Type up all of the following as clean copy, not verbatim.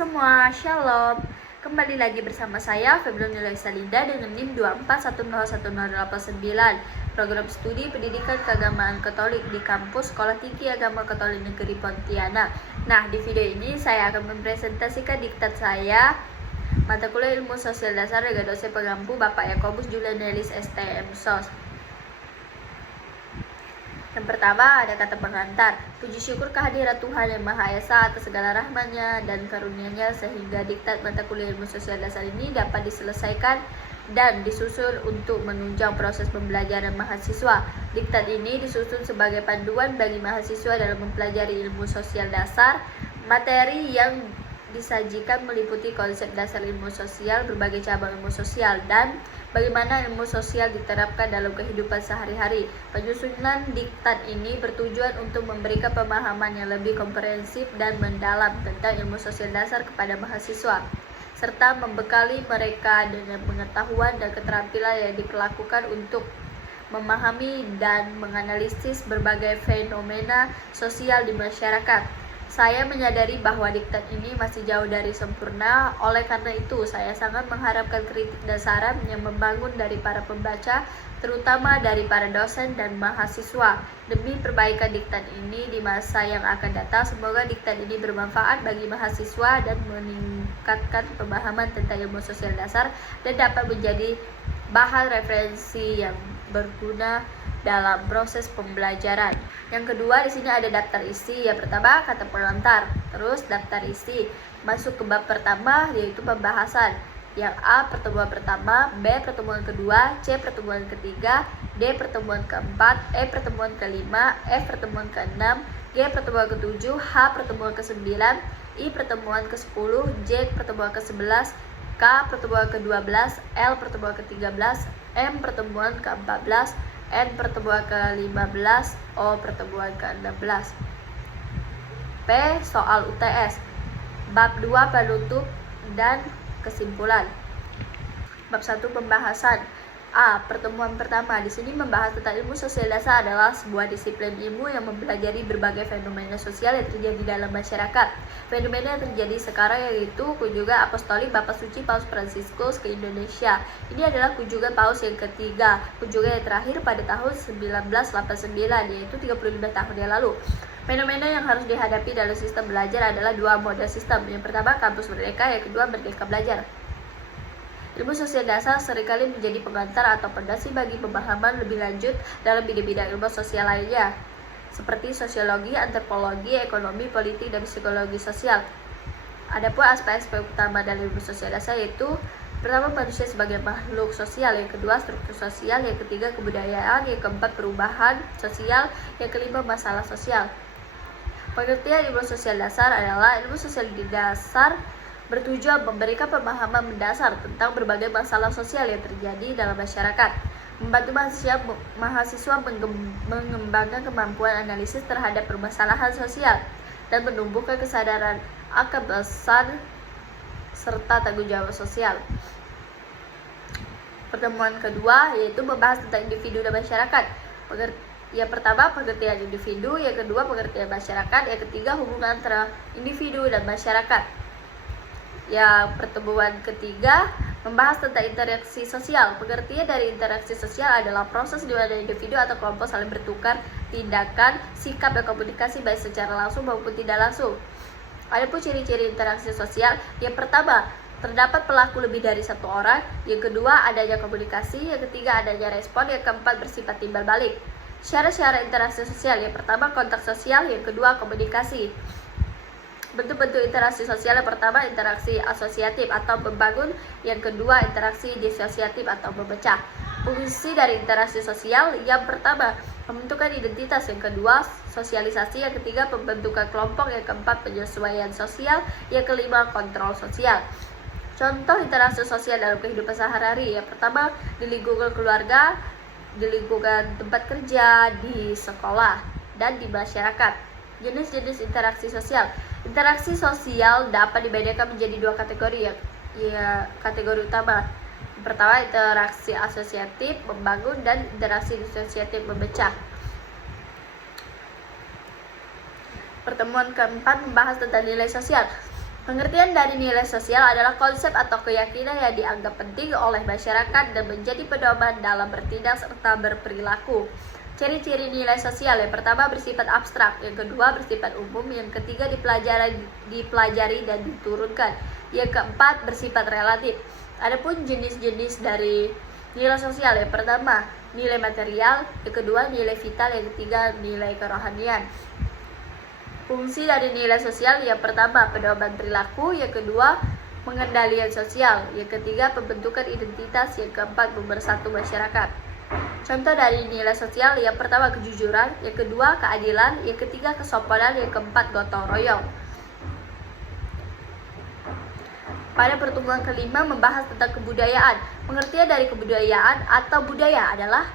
semua, Shalom. Kembali lagi bersama saya, Februnila Salinda dengan NIM 241011089, Program Studi Pendidikan Keagamaan Katolik di Kampus Sekolah Tinggi Agama Katolik Negeri Pontianak. Nah, di video ini saya akan mempresentasikan diktat saya, mata kuliah Ilmu Sosial Dasar dengan dosen pengampu Bapak Yakobus Julianelis STM SOS. Yang pertama ada kata pengantar. Puji syukur kehadirat Tuhan Yang Maha Esa atas segala rahmat-Nya dan karunia-Nya sehingga diktat mata kuliah Ilmu Sosial Dasar ini dapat diselesaikan dan disusun untuk menunjang proses pembelajaran mahasiswa. Diktat ini disusun sebagai panduan bagi mahasiswa dalam mempelajari ilmu sosial dasar. Materi yang disajikan meliputi konsep dasar ilmu sosial, berbagai cabang ilmu sosial, dan bagaimana ilmu sosial diterapkan dalam kehidupan sehari-hari. Penyusunan diktat ini bertujuan untuk memberikan pemahaman yang lebih komprehensif dan mendalam tentang ilmu sosial dasar kepada mahasiswa, serta membekali mereka dengan pengetahuan dan keterampilan yang diperlukan untuk memahami dan menganalisis berbagai fenomena sosial di masyarakat. Saya menyadari bahwa diktat ini masih jauh dari sempurna, oleh karena itu saya sangat mengharapkan kritik dan saran yang membangun dari para pembaca, terutama dari para dosen dan mahasiswa, demi perbaikan diktat ini di masa yang akan datang. Semoga diktat ini bermanfaat bagi mahasiswa dan meningkatkan pemahaman tentang ilmu sosial dasar dan dapat menjadi bahan referensi yang berguna dalam proses pembelajaran. Yang kedua, di sini ada daftar isi. Yang pertama kata pengantar, terus daftar isi. Masuk ke bab pertama yaitu pembahasan. Yang A pertemuan pertama, B pertemuan kedua, C pertemuan ketiga, D pertemuan keempat, E pertemuan kelima, F pertemuan keenam, G pertemuan ketujuh, H pertemuan ke-9, I pertemuan ke-10, J pertemuan ke-11, K pertemuan ke-12, L pertemuan ke-13, M pertemuan ke-14, N pertemuan ke-15, O pertemuan ke-16. P. Soal UTS. Bab 2 penutup dan kesimpulan. Bab 1 pembahasan. A. Pertemuan pertama. Di sini membahas tentang ilmu sosial dasar adalah sebuah disiplin ilmu yang mempelajari berbagai fenomena sosial yang terjadi dalam masyarakat. Fenomena yang terjadi sekarang yaitu kunjungan apostolik Bapak Suci Paus Fransiskus ke Indonesia. Ini adalah kunjungan Paus yang ketiga, kunjungan yang terakhir pada tahun 1989, yaitu 35 tahun yang lalu. Fenomena yang harus dihadapi dalam sistem belajar adalah dua model sistem. Yang pertama kampus merdeka, yang kedua merdeka belajar. Ilmu sosial dasar seringkali menjadi pengantar atau pondasi bagi pemahaman lebih lanjut dalam bidang-bidang ilmu sosial lainnya, seperti sosiologi, antropologi, ekonomi, politik, dan psikologi sosial. Adapun aspek-aspek utama dalam ilmu sosial dasar yaitu pertama manusia sebagai makhluk sosial, yang kedua struktur sosial, yang ketiga kebudayaan, yang keempat perubahan sosial, yang kelima masalah sosial. Pengertian ilmu sosial dasar adalah ilmu sosial dasar bertujuan memberikan pemahaman mendasar tentang berbagai masalah sosial yang terjadi dalam masyarakat, membantu mahasiswa mengembangkan kemampuan analisis terhadap permasalahan sosial, dan menumbuhkan kesadaran akan besar serta tanggung jawab sosial. Pertemuan kedua yaitu membahas tentang individu dan masyarakat. Yang pertama pengertian individu, yang kedua pengertian masyarakat, yang ketiga hubungan antara individu dan masyarakat. Yang pertemuan ketiga membahas tentang interaksi sosial. Pengertian dari interaksi sosial adalah proses di mana individu atau kelompok saling bertukar tindakan, sikap, dan komunikasi baik secara langsung maupun tidak langsung. Adapun ciri-ciri interaksi sosial, yang pertama terdapat pelaku lebih dari satu orang, yang kedua adanya komunikasi, yang ketiga adanya respon, yang keempat bersifat timbal balik. Syarat-syarat interaksi sosial, yang pertama kontak sosial, yang kedua komunikasi. Bentuk-bentuk interaksi sosial, yang pertama interaksi asosiatif atau membangun, yang kedua interaksi disosiatif atau memecah. Fungsi dari interaksi sosial, yang pertama pembentukan identitas, yang kedua sosialisasi, yang ketiga pembentukan kelompok, yang keempat penyesuaian sosial, yang kelima kontrol sosial. Contoh interaksi sosial dalam kehidupan sehari-hari, yang pertama di lingkungan keluarga, di lingkungan tempat kerja, di sekolah, dan di masyarakat. Jenis-jenis interaksi sosial. Interaksi sosial dapat dibedakan menjadi dua kategori, kategori utama. Pertama interaksi asosiatif membangun dan interaksi disosiatif memecah. Pertemuan keempat membahas tentang nilai sosial. Pengertian dari nilai sosial adalah konsep atau keyakinan yang dianggap penting oleh masyarakat dan menjadi pedoman dalam bertindak serta berperilaku. Ciri-ciri nilai sosial: yang pertama bersifat abstrak, yang kedua bersifat umum, yang ketiga dipelajari dan diturunkan, yang keempat bersifat relatif. Adapun jenis-jenis dari nilai sosial: yang pertama nilai material, yang kedua nilai vital, yang ketiga nilai kerohanian. Fungsi dari nilai sosial: yang pertama pedoman perilaku, yang kedua pengendalian sosial, yang ketiga pembentukan identitas, yang keempat pemersatu masyarakat. Contoh dari nilai sosial: yang pertama kejujuran, yang kedua keadilan, yang ketiga kesopanan, yang keempat gotong royong. Pada pertemuan kelima membahas tentang kebudayaan. Pengertian dari kebudayaan atau budaya adalah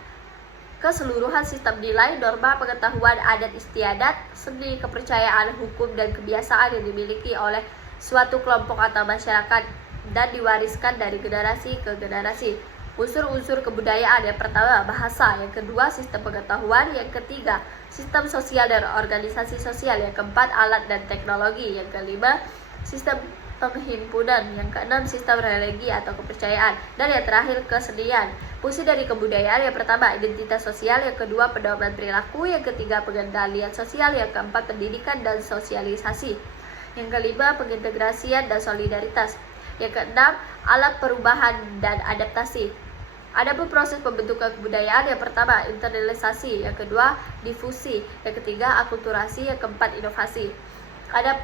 keseluruhan sistem nilai, norma, pengetahuan, adat istiadat, seni, kepercayaan, hukum, dan kebiasaan yang dimiliki oleh suatu kelompok atau masyarakat dan diwariskan dari generasi ke generasi. Unsur-unsur kebudayaan: yang pertama bahasa, yang kedua sistem pengetahuan, yang ketiga sistem sosial dan organisasi sosial, yang keempat alat dan teknologi, yang kelima sistem penghimpunan, yang keenam sistem religi atau kepercayaan, dan yang terakhir kesenian. Fungsi dari kebudayaan: yang pertama identitas sosial, yang kedua pedoman perilaku, yang ketiga pengendalian sosial, yang keempat pendidikan dan sosialisasi, yang kelima pengintegrasian dan solidaritas, yang keenam alat perubahan dan adaptasi. Adapun proses pembentukan kebudayaan: yang pertama internalisasi, yang kedua difusi, yang ketiga akulturasi, yang keempat inovasi. Ada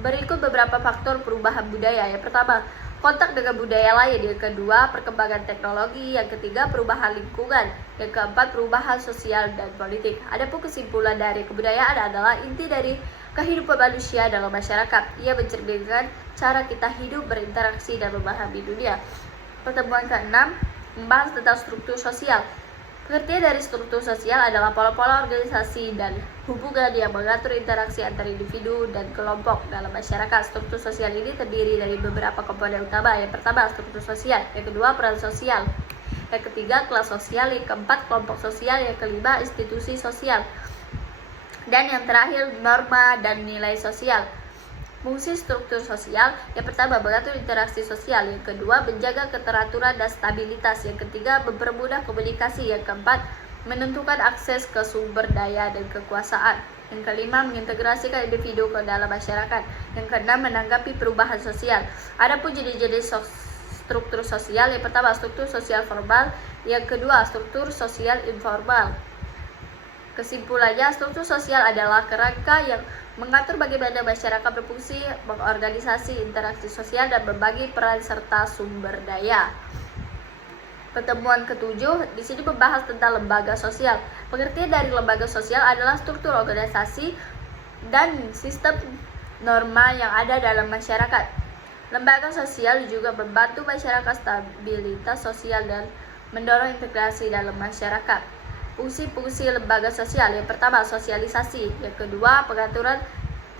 berikut beberapa faktor perubahan budaya. Yang pertama kontak dengan budaya lain, yang kedua perkembangan teknologi, yang ketiga perubahan lingkungan, yang keempat perubahan sosial dan politik. Adapun kesimpulan dari kebudayaan adalah inti dari kehidupan manusia dalam masyarakat. Ia mencerminkan cara kita hidup, berinteraksi, dan memahami dunia. Pertemuan ke-6 membahas tentang struktur sosial. Pengertian dari struktur sosial adalah pola-pola organisasi dan hubungan yang mengatur interaksi antar individu dan kelompok dalam masyarakat. Struktur sosial ini terdiri dari beberapa komponen utama. Yang pertama struktur sosial, yang kedua peran sosial, yang ketiga kelas sosial, yang keempat kelompok sosial, yang kelima institusi sosial, dan yang terakhir norma dan nilai sosial. Fungsi struktur sosial: yang pertama mengatur interaksi sosial, yang kedua menjaga keteraturan dan stabilitas, yang ketiga mempermudah komunikasi, yang keempat menentukan akses ke sumber daya dan kekuasaan, yang kelima mengintegrasikan individu ke dalam masyarakat, yang keenam menanggapi perubahan sosial. Adapun jenis-jenis struktur sosial: yang pertama struktur sosial formal, yang kedua struktur sosial informal. Kesimpulannya, struktur sosial adalah kerangka yang mengatur bagaimana masyarakat berfungsi, mengorganisasi interaksi sosial, dan membagi peran serta sumber daya. Pertemuan ke-7 di sini membahas tentang lembaga sosial. Pengertian dari lembaga sosial adalah struktur organisasi dan sistem norma yang ada dalam masyarakat. Lembaga sosial juga membantu masyarakat stabilitas sosial dan mendorong integrasi dalam masyarakat. Fungsi-fungsi lembaga sosial: yang pertama sosialisasi, yang kedua pengaturan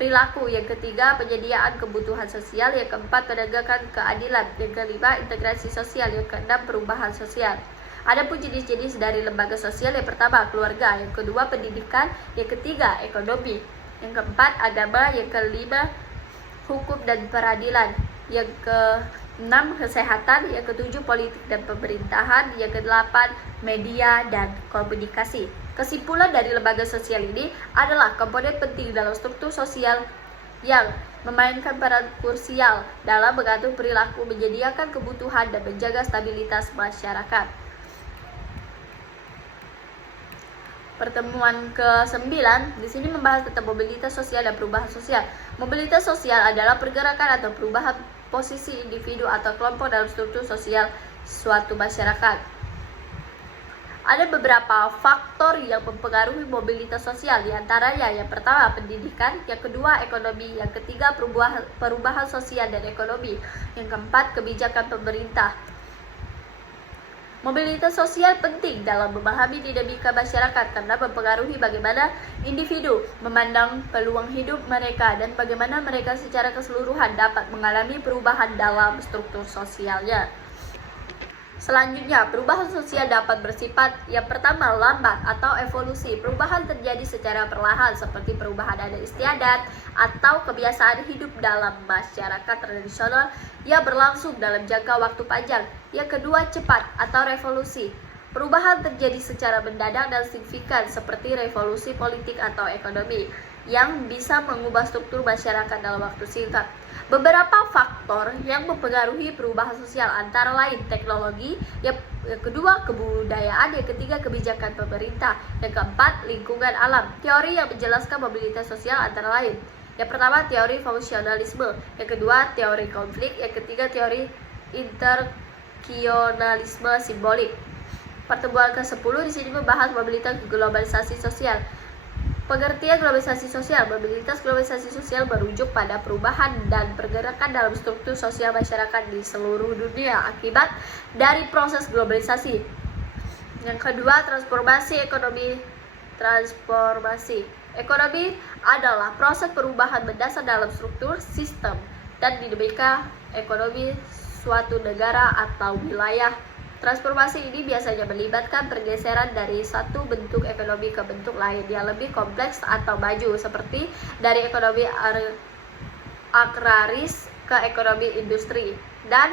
perilaku, yang ketiga penyediaan kebutuhan sosial, yang keempat penegakan keadilan, yang kelima integrasi sosial, yang keenam perubahan sosial. Adapun jenis-jenis dari lembaga sosial: yang pertama keluarga, yang kedua pendidikan, yang ketiga ekonomi, yang keempat agama, yang kelima hukum dan peradilan, yang ke-6 kesehatan, yang ke-7 politik dan pemerintahan, yang ke-8 media dan komunikasi. Kesimpulan dari lembaga sosial ini adalah komponen penting dalam struktur sosial yang memainkan peran krusial dalam mengatur perilaku, menyediakan kebutuhan, dan menjaga stabilitas masyarakat. Pertemuan ke-9 di sini membahas tentang mobilitas sosial dan perubahan sosial. Mobilitas sosial adalah pergerakan atau perubahan posisi individu atau kelompok dalam struktur sosial suatu masyarakat. Ada beberapa faktor yang mempengaruhi mobilitas sosial, diantaranya yang pertama pendidikan, yang kedua ekonomi, yang ketiga perubahan sosial dan ekonomi, yang keempat kebijakan pemerintah. Mobilitas sosial penting dalam memahami dinamika masyarakat karena mempengaruhi bagaimana individu memandang peluang hidup mereka dan bagaimana mereka secara keseluruhan dapat mengalami perubahan dalam struktur sosialnya. Selanjutnya, perubahan sosial dapat bersifat yang pertama lambat atau evolusi. Perubahan terjadi secara perlahan seperti perubahan adat istiadat atau kebiasaan hidup dalam masyarakat tradisional yang berlangsung dalam jangka waktu panjang. Yang kedua, cepat atau revolusi. Perubahan terjadi secara mendadak dan signifikan seperti revolusi politik atau ekonomi yang bisa mengubah struktur masyarakat dalam waktu singkat. Beberapa faktor yang mempengaruhi perubahan sosial antara lain teknologi, yang kedua kebudayaan, yang ketiga kebijakan pemerintah, yang keempat lingkungan alam. Teori yang menjelaskan mobilitas sosial antara lain. Yang pertama teori fungsionalisme, yang kedua teori konflik, yang ketiga teori interkionalisme simbolik. Pertemuan ke-10 di sini membahas mobilitas globalisasi sosial. Pengertian globalisasi sosial. Mobilitas globalisasi sosial merujuk pada perubahan dan pergerakan dalam struktur sosial masyarakat di seluruh dunia akibat dari proses globalisasi. Yang kedua, transformasi ekonomi. Transformasi ekonomi adalah proses perubahan mendasar dalam struktur, sistem, dan dinamika ekonomi suatu negara atau wilayah. Transformasi ini biasanya melibatkan pergeseran dari satu bentuk ekonomi ke bentuk lain yang lebih kompleks atau maju, seperti dari ekonomi agraris ke ekonomi industri, dan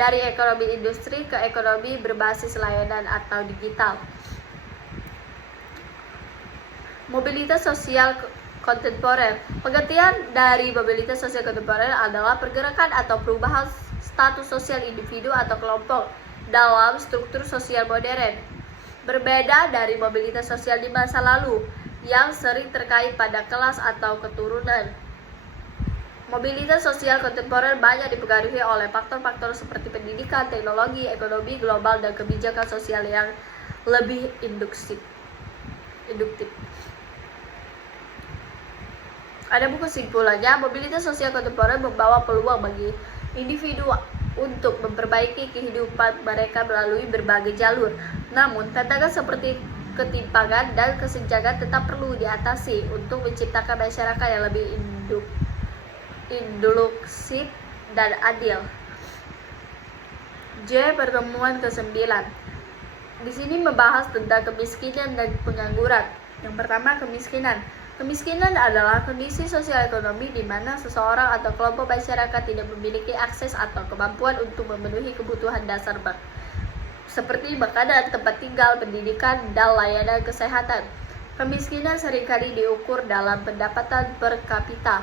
dari ekonomi industri ke ekonomi berbasis layanan atau digital. Mobilitas sosial kontemporer. Pengertian dari mobilitas sosial kontemporer adalah pergerakan atau perubahan status sosial individu atau kelompok dalam struktur sosial modern. Berbeda dari mobilitas sosial di masa lalu yang sering terkait pada kelas atau keturunan. Mobilitas sosial kontemporer banyak dipengaruhi oleh faktor-faktor seperti pendidikan, teknologi, ekonomi global, dan kebijakan sosial yang lebih induktif. Ada buku kesimpulannya, mobilitas sosial kontemporer membawa peluang bagi individu untuk memperbaiki kehidupan mereka melalui berbagai jalur. Namun, tantangan seperti ketimpangan dan kesenjangan tetap perlu diatasi untuk menciptakan masyarakat yang lebih inklusif dan adil. J. Pertemuan ke-9. Di sini membahas tentang kemiskinan dan pengangguran. Yang pertama, kemiskinan. Kemiskinan adalah kondisi sosial ekonomi di mana seseorang atau kelompok masyarakat tidak memiliki akses atau kemampuan untuk memenuhi kebutuhan dasar seperti makanan, tempat tinggal, pendidikan, dan layanan kesehatan. Kemiskinan seringkali diukur dalam pendapatan per kapita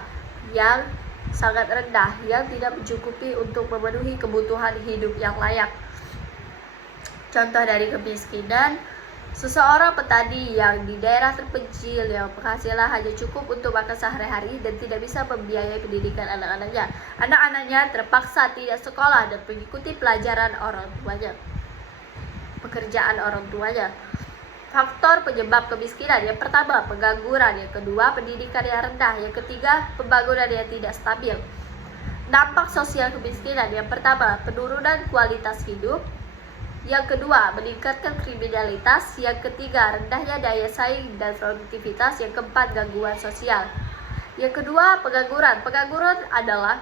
yang sangat rendah yang tidak mencukupi untuk memenuhi kebutuhan hidup yang layak. Contoh dari kemiskinan, seseorang petani yang di daerah terpencil yang penghasilan hanya cukup untuk makan sehari-hari dan tidak bisa membiayai pendidikan anak-anaknya. Anak-anaknya terpaksa tidak sekolah dan mengikuti pelajaran orang tuanya, pekerjaan orang tuanya. Faktor penyebab kemiskinan. Yang pertama, pengangguran. Yang kedua, pendidikan yang rendah. Yang ketiga, pembangunan yang tidak stabil. Dampak sosial kemiskinan. Yang pertama, penurunan kualitas hidup. Yang kedua, meningkatkan kriminalitas. Yang ketiga, rendahnya daya saing dan produktivitas. Yang keempat, gangguan sosial. Yang kedua, pengangguran. Pengangguran adalah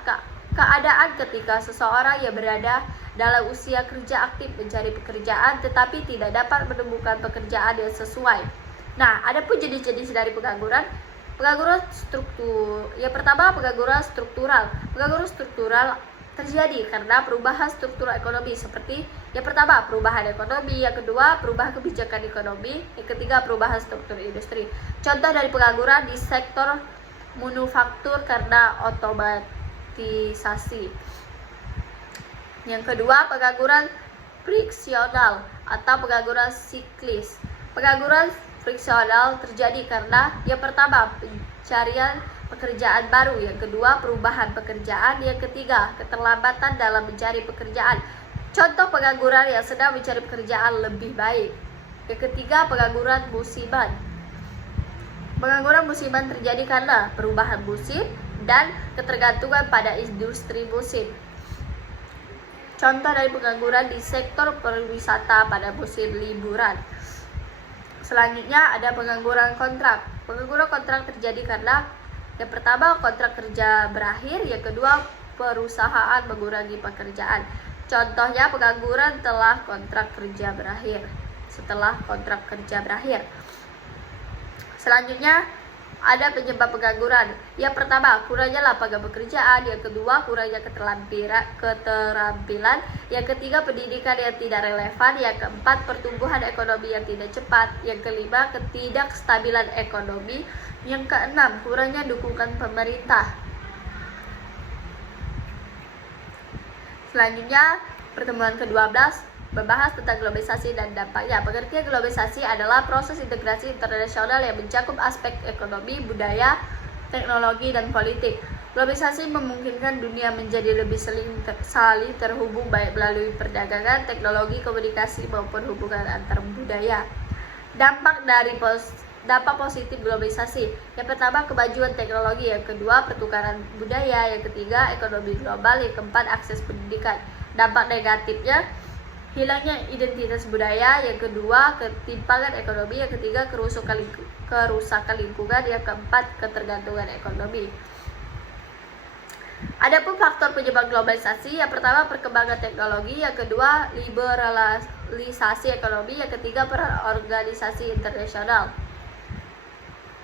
keadaan ketika seseorang yang berada dalam usia kerja aktif mencari pekerjaan tetapi tidak dapat menemukan pekerjaan yang sesuai. Nah, ada pun jenis-jenis dari pengangguran. Pengangguran struktur. Yang pertama, pengangguran struktural. Pengangguran struktural terjadi karena perubahan struktur ekonomi seperti yang pertama perubahan ekonomi, yang kedua perubahan kebijakan ekonomi, yang ketiga perubahan struktur industri. Contoh dari pengangguran di sektor manufaktur karena otomatisasi. Yang kedua pengangguran friksional atau pengangguran siklis. Pengangguran friksional terjadi karena yang pertama pencarian pekerjaan baru, yang kedua perubahan pekerjaan, yang ketiga keterlambatan dalam mencari pekerjaan. Contoh pengangguran yang sedang mencari pekerjaan lebih baik. Yang ketiga pengangguran musiman. Pengangguran musiman terjadi karena perubahan musim dan ketergantungan pada industri musim. Contoh dari pengangguran di sektor pariwisata pada musim liburan. Selanjutnya ada pengangguran kontrak. Pengangguran kontrak terjadi karena yang pertama kontrak kerja berakhir, yang kedua perusahaan mengurangi pekerjaan. Contohnya pengangguran setelah kontrak kerja berakhir. Selanjutnya ada penyebab pengangguran. Yang pertama, kurangnya lapangan pekerjaan. Yang kedua, kurangnya keterampilan. Yang ketiga, pendidikan yang tidak relevan. Yang keempat, pertumbuhan ekonomi yang tidak cepat. Yang kelima, ketidakstabilan ekonomi. Yang keenam, kurangnya dukungan pemerintah. Selanjutnya, pertemuan ke-12 membahas tentang globalisasi dan dampaknya. Pengertian globalisasi adalah proses integrasi internasional yang mencakup aspek ekonomi, budaya, teknologi, dan politik. Globalisasi memungkinkan dunia menjadi lebih saling terhubung baik melalui perdagangan, teknologi, komunikasi, maupun hubungan antar budaya. Dampak positif globalisasi. Yang pertama, kemajuan teknologi. Yang kedua, pertukaran budaya. Yang ketiga, ekonomi global. Yang keempat, akses pendidikan. Dampak negatifnya, hilangnya identitas budaya. Yang kedua, ketimpangan ekonomi. Yang ketiga, kerusakan lingkungan. Yang keempat, ketergantungan ekonomi. Adapun faktor penyebab globalisasi, yang pertama perkembangan teknologi, yang kedua liberalisasi ekonomi, yang ketiga peran organisasi internasional.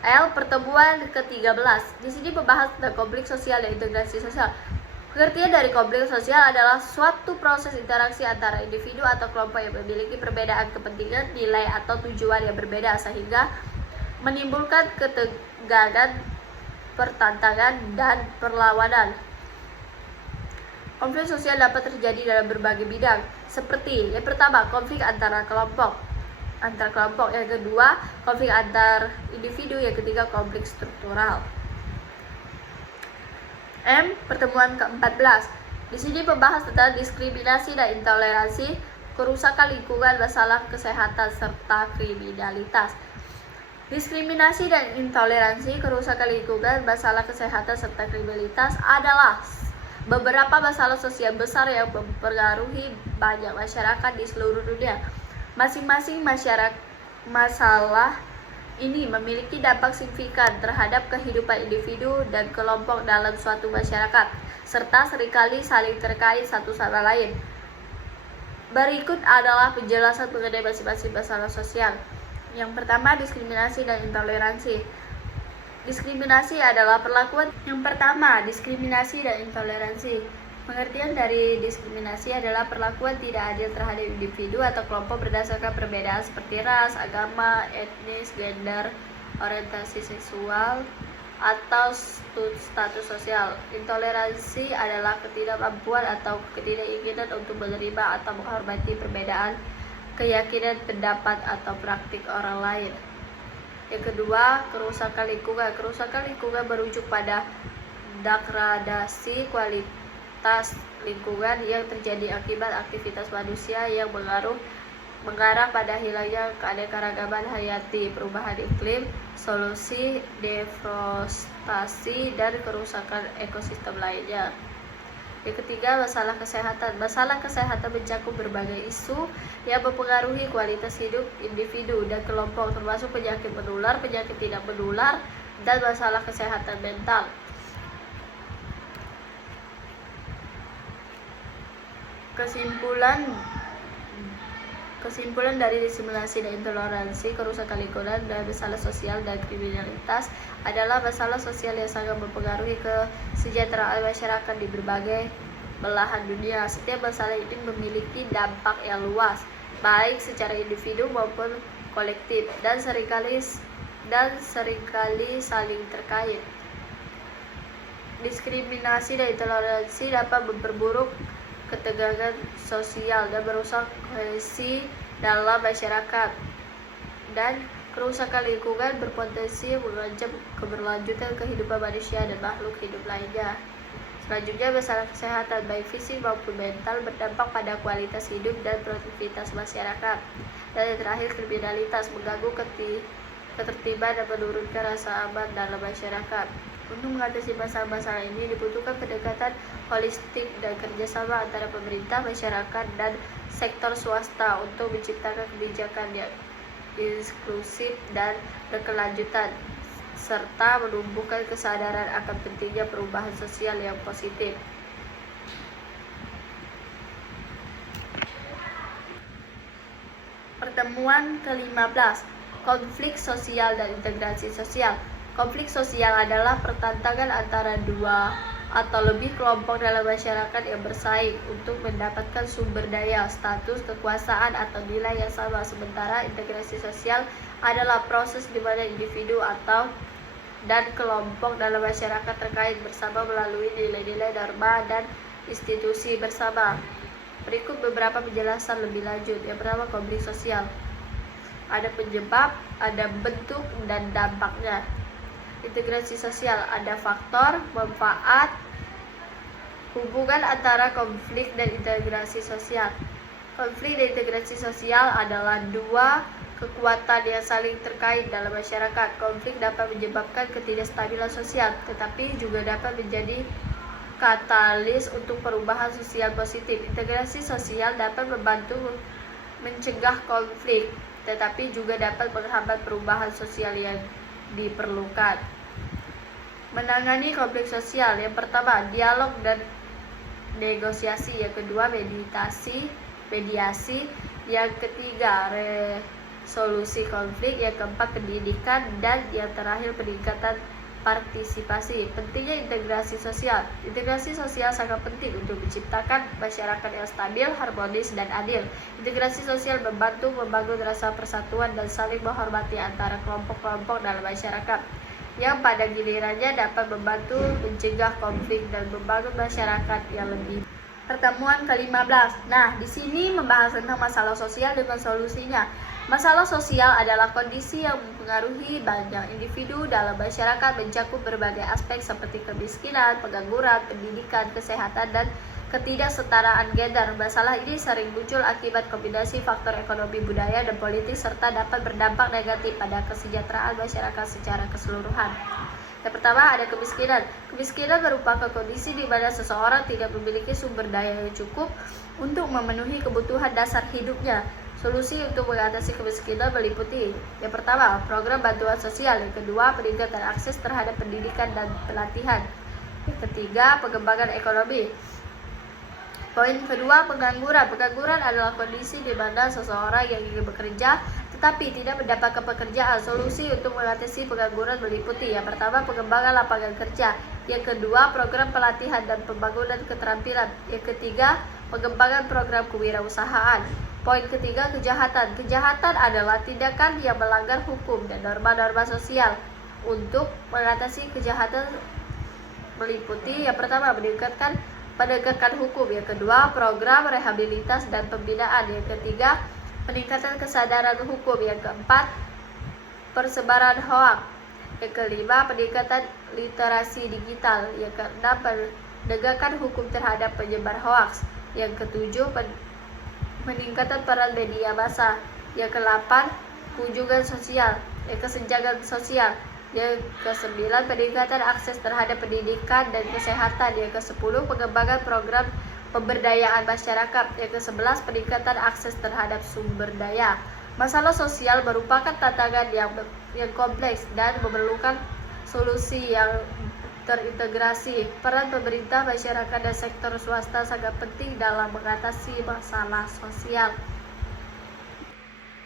Pertemuan ke-13. Di sini membahas tentang konflik sosial dan integrasi sosial. Pengertian dari konflik sosial adalah suatu proses interaksi antara individu atau kelompok yang memiliki perbedaan kepentingan, nilai atau tujuan yang berbeda sehingga menimbulkan ketegangan, pertentangan, dan perlawanan. Konflik sosial dapat terjadi dalam berbagai bidang, seperti yang pertama, konflik antar kelompok. Yang kedua, konflik antar individu. Yang ketiga, konflik struktural. Pertemuan ke-14. Di sini membahas tentang diskriminasi dan intoleransi, kerusakan lingkungan, masalah kesehatan, serta kriminalitas. Diskriminasi dan intoleransi, kerusakan lingkungan, masalah kesehatan, serta kriminalitas adalah beberapa masalah sosial besar yang mempengaruhi banyak masyarakat di seluruh dunia. Masing-masing masalah ini memiliki dampak signifikan terhadap kehidupan individu dan kelompok dalam suatu masyarakat, serta seringkali saling terkait satu sama lain. Berikut adalah penjelasan mengenai masing-masing masalah sosial. Yang pertama, diskriminasi dan intoleransi. Diskriminasi adalah perlakuan. Yang pertama, diskriminasi dan intoleransi. Pengertian dari diskriminasi adalah perlakuan tidak adil terhadap individu atau kelompok berdasarkan perbedaan seperti ras, agama, etnis, gender, orientasi seksual, atau status sosial. Intoleransi adalah ketidakmampuan atau ketidakinginan untuk menerima atau menghormati perbedaan keyakinan, pendapat, atau praktik orang lain. Yang kedua, kerusakan lingkungan. Kerusakan lingkungan merujuk pada degradasi kualitas lingkungan yang terjadi akibat aktivitas manusia yang mengarah pada hilangnya keanekaragaman hayati, perubahan iklim, solusi deforestasi, dan kerusakan ekosistem lainnya. Yang ketiga, masalah kesehatan. Masalah kesehatan mencakup berbagai isu yang mempengaruhi kualitas hidup individu dan kelompok, termasuk penyakit menular, penyakit tidak menular, dan masalah kesehatan mental. Kesimpulan dari diskriminasi dan intoleransi, kerusakan lingkungan, dan masalah sosial dan kriminalitas adalah masalah sosial yang sangat mempengaruhi kesejahteraan masyarakat di berbagai belahan dunia. Setiap masalah ini memiliki dampak yang luas, baik secara individu maupun kolektif, dan seringkali saling terkait. Diskriminasi dan intoleransi dapat memperburuk ketegangan sosial dan merusak kohesi dalam masyarakat, dan kerusakan lingkungan berpotensi mengancam keberlanjutan kehidupan manusia dan makhluk hidup lainnya. Selanjutnya, masalah kesehatan baik fisik maupun mental berdampak pada kualitas hidup dan produktivitas masyarakat. Dan yang terakhir, kriminalitas mengganggu ketertiban dan menurunkan rasa aman dalam masyarakat. Untuk mengatasi masalah-masalah ini dibutuhkan pendekatan holistik dan kerjasama antara pemerintah, masyarakat, dan sektor swasta untuk menciptakan kebijakan yang inklusif dan berkelanjutan, serta menumbuhkan kesadaran akan pentingnya perubahan sosial yang positif. Pertemuan ke-15, konflik sosial dan integrasi sosial. Konflik sosial adalah pertentangan antara dua atau lebih kelompok dalam masyarakat yang bersaing untuk mendapatkan sumber daya, status, kekuasaan, atau nilai yang sama. Sementara integrasi sosial adalah proses di mana individu dan kelompok dalam masyarakat terkait bersama melalui nilai-nilai, norma, dan institusi bersama. Berikut beberapa penjelasan lebih lanjut. Yang pertama, konflik sosial. Ada penyebab, ada bentuk, dan dampaknya. Integrasi sosial, ada faktor, manfaat, hubungan antara konflik dan integrasi sosial. Konflik dan integrasi sosial adalah dua kekuatan yang saling terkait dalam masyarakat. Konflik dapat menyebabkan ketidakstabilan sosial, tetapi juga dapat menjadi katalis untuk perubahan sosial positif. Integrasi sosial dapat membantu mencegah konflik, tetapi juga dapat menghambat perubahan sosial yang diperlukan. Menangani konflik sosial, yang pertama, dialog dan negosiasi. Yang kedua, mediasi. Yang ketiga, resolusi konflik. Yang keempat, pendidikan. Dan yang terakhir, peningkatan partisipasi. Pentingnya integrasi sosial. Integrasi sosial sangat penting untuk menciptakan masyarakat yang stabil, harmonis, dan adil. Integrasi sosial membantu membangun rasa persatuan dan saling menghormati antara kelompok-kelompok dalam masyarakat, yang pada gilirannya dapat membantu mencegah konflik dan membangun masyarakat yang lebih. Pertemuan ke-15. Nah, di sini membahas tentang masalah sosial dan solusinya. Masalah sosial adalah kondisi yang mempengaruhi banyak individu dalam masyarakat, mencakup berbagai aspek seperti kemiskinan, pengangguran, pendidikan, kesehatan, dan ketidaksetaraan gender. Masalah ini sering muncul akibat kombinasi faktor ekonomi, budaya, dan politik, serta dapat berdampak negatif pada kesejahteraan masyarakat secara keseluruhan. Yang pertama, ada kemiskinan. Kemiskinan merupakan kondisi di mana seseorang tidak memiliki sumber daya yang cukup untuk memenuhi kebutuhan dasar hidupnya. Solusi untuk mengatasi kemiskinan meliputi: yang pertama, program bantuan sosial. Yang kedua, peningkatan akses terhadap pendidikan dan pelatihan. Yang ketiga, pengembangan ekonomi. Poin kedua, pengangguran. Pengangguran adalah kondisi di mana seseorang yang ingin bekerja tetapi tidak mendapatkan pekerjaan. Solusi untuk mengatasi pengangguran meliputi: yang pertama, pengembangan lapangan kerja. Yang kedua, program pelatihan dan pembangunan keterampilan. Yang ketiga, pengembangan program kewirausahaan. Poin ketiga, kejahatan. Kejahatan adalah tindakan yang melanggar hukum dan norma-norma sosial. Untuk mengatasi kejahatan meliputi: yang pertama, penegakan hukum. Yang kedua, program rehabilitas dan pembinaan. Yang ketiga, peningkatan kesadaran hukum. Yang keempat, persebaran hoaks. Yang kelima, peningkatan literasi digital. Yang keenam, penegakan hukum terhadap penyebar hoaks. Yang ketujuh, peningkatan peran media massa. Yang ke-8, kunjungan sosial. Yang kesenjangan sosial. Yang ke-9, peningkatan akses terhadap pendidikan dan kesehatan. Yang ke-10, pengembangan program pemberdayaan masyarakat. Yang ke-11, peningkatan akses terhadap sumber daya. Masalah sosial merupakan tantangan yang kompleks dan memerlukan solusi yang terintegrasi. Peran pemerintah, masyarakat, dan sektor swasta sangat penting dalam mengatasi masalah sosial.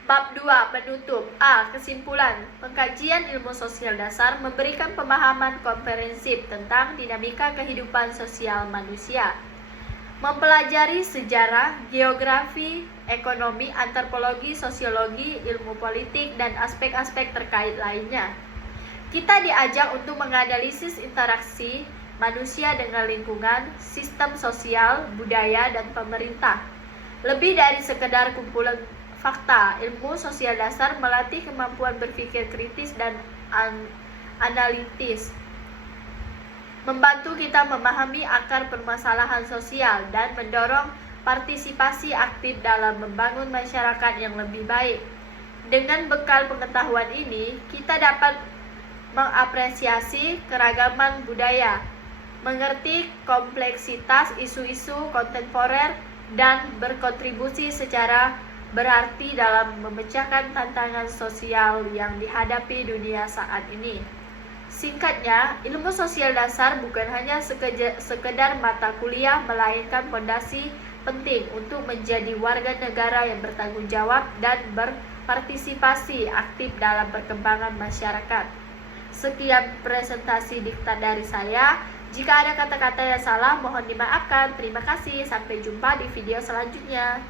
Bab 2. Menutup. A. Kesimpulan. Pengkajian ilmu sosial dasar memberikan pemahaman komprehensif tentang dinamika kehidupan sosial manusia. Mempelajari sejarah, geografi, ekonomi, antropologi, sosiologi, ilmu politik, dan aspek-aspek terkait lainnya. Kita diajak untuk menganalisis interaksi manusia dengan lingkungan, sistem sosial, budaya, dan pemerintah. Lebih dari sekedar kumpulan fakta, ilmu sosial dasar melatih kemampuan berpikir kritis dan analitis, membantu kita memahami akar permasalahan sosial, dan mendorong partisipasi aktif dalam membangun masyarakat yang lebih baik. Dengan bekal pengetahuan ini, kita dapat mengapresiasi keragaman budaya, mengerti kompleksitas isu-isu kontemporer, dan berkontribusi secara berarti dalam memecahkan tantangan sosial yang dihadapi dunia saat ini. Singkatnya, ilmu sosial dasar bukan hanya sekedar mata kuliah, melainkan fondasi penting untuk menjadi warga negara yang bertanggung jawab dan berpartisipasi aktif dalam perkembangan masyarakat. Sekian presentasi diktat dari saya. Jika ada kata-kata yang salah, mohon dimaafkan. Terima kasih. Sampai jumpa di video selanjutnya.